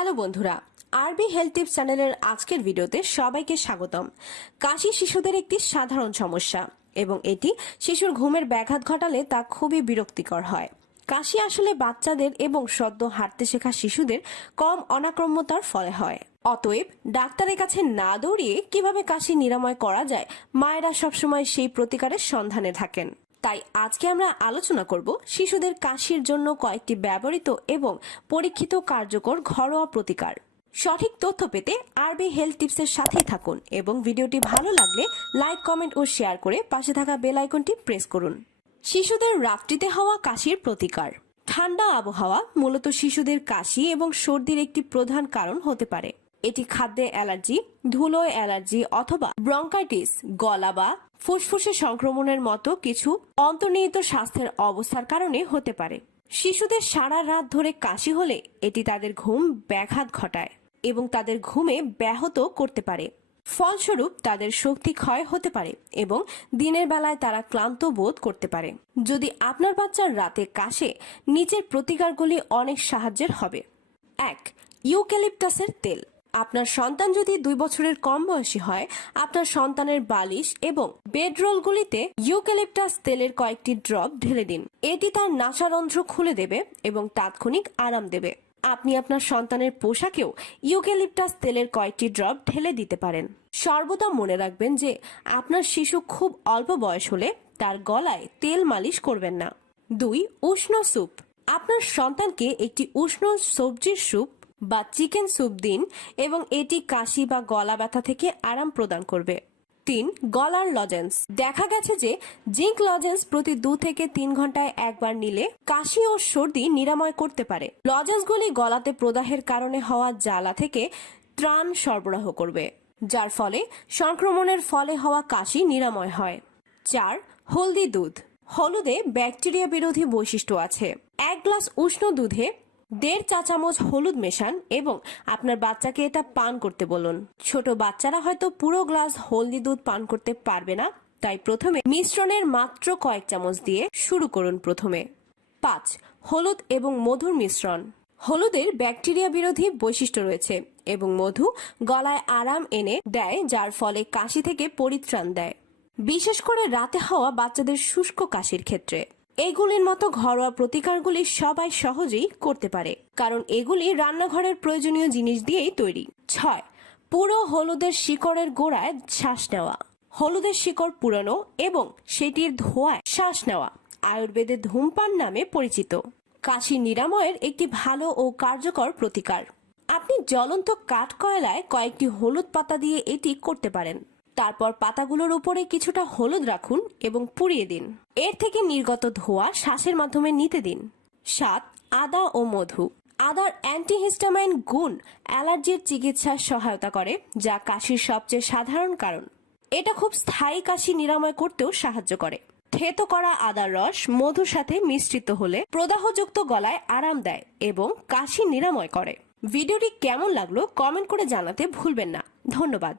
Hello বন্ধুরা, আরবি health tips চ্যানেলের আজকের ভিডিওতে সবাইকে স্বাগতম। কাশি শিশুদের একটি সাধারণ সমস্যা এবং এটি শিশুর ঘুমের ব্যাঘাত ঘটালে তা খুবই বিরক্তিকর হয়। কাশি আসলে বাচ্চাদের এবং সদ্য হাঁটতে শেখা শিশুদের কম অনাক্রম্যতার ফলে হয়। অতএব ডাক্তারের কাছে না দৌড়িয়ে কিভাবে কাশি নিরাময় করা যায়, মায়েরা সবসময় সেই প্রতিকারের সন্ধানে থাকেন। তাই আজকে আমরা আলোচনা করব শিশুদের কাশির জন্য কয়েকটি ব্যবহৃত এবং পরীক্ষিত কার্যকর ঘরোয়া প্রতিকার। সঠিক তথ্য পেতে আরবি হেলথ টিপসের সাথেই থাকুন এবং ভিডিওটি ভালো লাগলে লাইক, কমেন্ট ও শেয়ার করে পাশে থাকা বেল আইকনটি প্রেস করুন। শিশুদের রাত্রিতে হওয়া কাশির প্রতিকার। ঠান্ডা আবহাওয়া মূলত শিশুদের কাশি এবং সর্দির একটি প্রধান কারণ হতে পারে। এটি খাদ্যে অ্যালার্জি, ধুলোয় অ্যালার্জি অথবা ব্রঙ্কাইটিস, গলা বা ফুসফুসে সংক্রমণের মতো কিছু অন্তর্নিহিত স্বাস্থ্যের অবস্থার কারণে হতে পারে। শিশুদের সারা রাত ধরে কাশি হলে এটি তাদের ঘুম ব্যাঘাত ঘটায় এবং তাদের ঘুমে ব্যাহত করতে পারে। ফলস্বরূপ তাদের শক্তি ক্ষয় হতে পারে এবং দিনের বেলায় তারা ক্লান্ত বোধ করতে পারে। যদি আপনার বাচ্চার রাতে কাশে, নিচের প্রতিকারগুলি অনেক সাহায্যের হবে। 1. ইউক্যালিপটাসের তেল। আপনার সন্তান যদি 2 বছরের কম বয়সী হয়, আপনার সন্তানের বালিশ এবং বেডরোলগুলিতে ইউক্যালিপটাস তেলের কয়েকটি ড্রপ ঢেলে দিন। এটি তার নাসারন্ধ্র খুলে দেবে এবং তাৎক্ষণিক আরাম দেবে। আপনি আপনার সন্তানের পোশাকেও ইউক্যালিপটাস তেলের কয়েকটি ড্রপ ঢেলে দিতে পারেন। সর্বদা মনে রাখবেন যে আপনার শিশু খুব অল্প বয়স হলে তার গলায় তেল মালিশ করবেন না। 2. উষ্ণ স্যুপ। আপনার সন্তানকে একটি উষ্ণ সবজির স্যুপ বা চিকেন স্যুপ দিন এবং এটি কাশি বা গলা ব্যথা থেকে আরাম প্রদান করবে। 3. গলার লজেন্স। দেখা গেছে যে জিঙ্ক লজেন্স প্রতি 2 থেকে 3 ঘন্টায় একবার নিলে কাশি ও সর্দি নিরাময় করতে পারে। লজেন্সগুলি গলাতে প্রদাহের কারণে হওয়া জ্বালা থেকে ত্রাণ সরবরাহ করবে, যার ফলে সংক্রমণের ফলে হওয়া কাশি নিরাময় হয়। 4. হলদি দুধ। হলুদে ব্যাকটেরিয়া বিরোধী বৈশিষ্ট্য আছে। 1 গ্লাস উষ্ণ দুধে 1.5 চা চামচ হলুদ মেশান এবং আপনার বাচ্চাকে এটা পান করতে বলুন। ছোট বাচ্চারা হয়তো পুরো গ্লাস হলদি দুধ পান করতে পারবে না, তাই প্রথমে মিশ্রণের মাত্র কয়েক চামচ দিয়ে শুরু করুন। 5. হলুদ এবং মধুর মিশ্রণ। হলুদের ব্যাকটেরিয়া বিরোধী বৈশিষ্ট্য রয়েছে এবং মধু গলায় আরাম এনে দেয়, যার ফলে কাশি থেকে পরিত্রাণ দেয়, বিশেষ করে রাতে হওয়া বাচ্চাদের শুষ্ক কাশির ক্ষেত্রে। এগুলির মতো ঘরোয়া প্রতিকারগুলি সবাই সহজেই করতে পারে, কারণ এগুলি রান্নাঘরের প্রয়োজনীয় জিনিস দিয়েই তৈরি। 6. পুরো হলুদের শিকড়ের গোড়ায় শ্বাস নেওয়া। হলুদের শিকড় পুরানো এবং সেটির ধোঁয়ায় শ্বাস নেওয়া আয়ুর্বেদে ধূমপান নামে পরিচিত। কাশি নিরাময়ের একটি ভালো ও কার্যকর প্রতিকার। আপনি জ্বলন্ত কাঠ কয়লায় কয়েকটি হলুদ পাতা দিয়ে এটি করতে পারেন। তারপর পাতাগুলোর উপরে কিছুটা হলুদ রাখুন এবং পুড়িয়ে দিন। এর থেকে নির্গত ধোঁয়া শ্বাসের মাধ্যমে নিতে দিন। 7. আদা ও মধু। আদার অ্যান্টিহিস্টামাইন গুণ অ্যালার্জির চিকিৎসায় সহায়তা করে, যা কাশির সবচেয়ে সাধারণ কারণ। এটা খুব স্থায়ী কাশি নিরাময় করতেও সাহায্য করে। থেতো করা আদার রস মধুর সাথে মিশ্রিত হলে প্রদাহযুক্ত গলায় আরাম দেয় এবং কাশি নিরাময় করে। ভিডিওটি কেমন লাগলো কমেন্ট করে জানাতে ভুলবেন না। ধন্যবাদ।